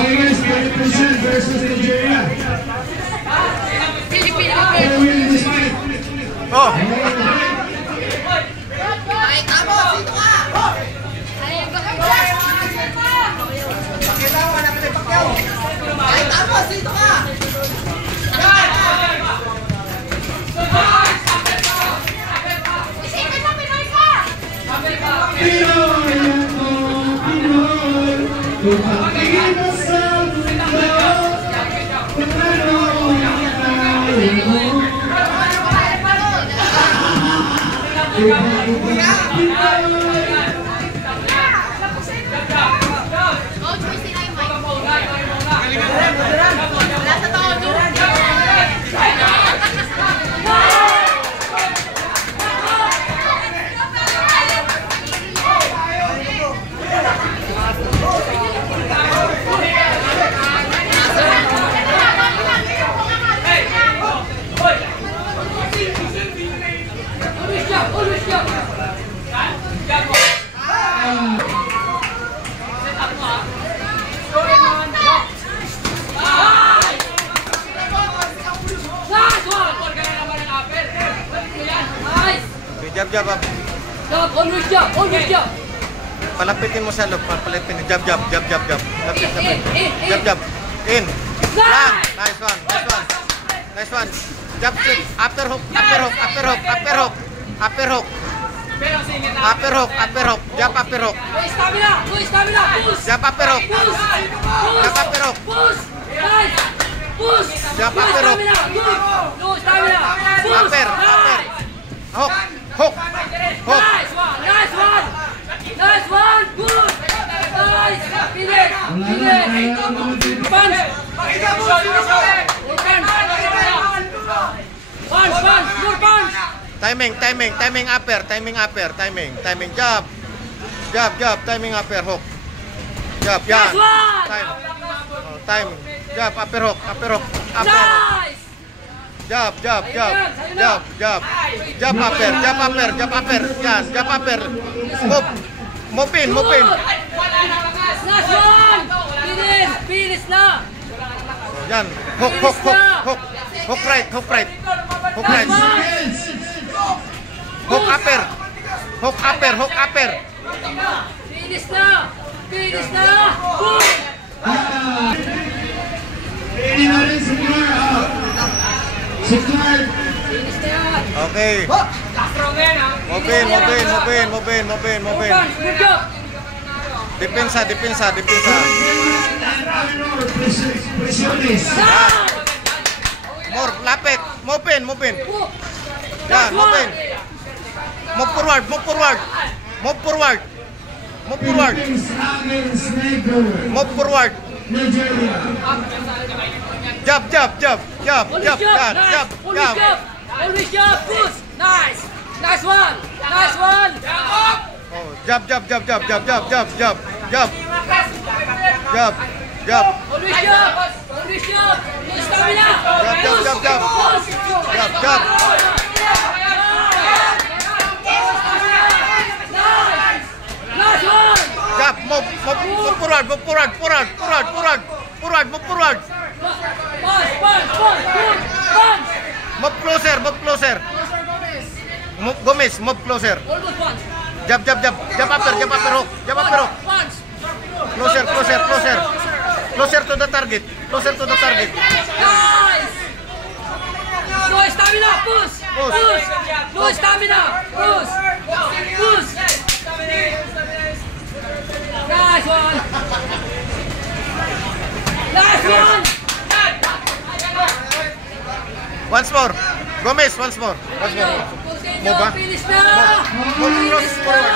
Okay guys, Philippines versus Nigeria. Who will win this fight? Oh! Ay, tamo! Sino ka? Ay, tamo! Sino ka? Isipin mo, Pinoy ka! Pinoy ako, Pinoy. Tumatingin mo sa mundo. Kung ano ang tayo mo. Jab. Always jab. Palapitin mo sa loob, palapitin. Jab. Lapit. Jab. In. Lang. Nice one. Jab, kick. Upper hook. Jab, upper hook. Stamina. Push. Jab, upper hook. Push. Nice. Push. Jab, upper hook. No stamina. Push. Upper. Hook. Nice one. Good. Nice. Finish. Punch. More punch. Timing upper. Jab, timing upper hook. Jab, yan. Nice one. Time. Jab, upper hook. Nice. Jab, upper. Yan, jab, upper. Move in. Nice one. Finish na. Yan, hook. Hook right. Hook upper. Finish na. Boom. Ready na rin si Clark. Finish na. Okay. Move in. Good job. Depensa. Presiones. More, lapit. Move in. Yan, move in. Move forward. Philippines against Nigeria. Move forward. Nigeria. Jab. Always jab. Push. Nice one. Oh, jab. Always jab. No stamina. Jab. Nice one. Jab, move forward. Move forward. Punch. Move closer. Gomez, move closer. Almost punch. Jab, upper hook. Punch. Closer. Closer to the target. Nice. No stamina. Push. No stamina. Push. Nice one. Once more. Gomez, once more. Move, Finish na. Move cross forward.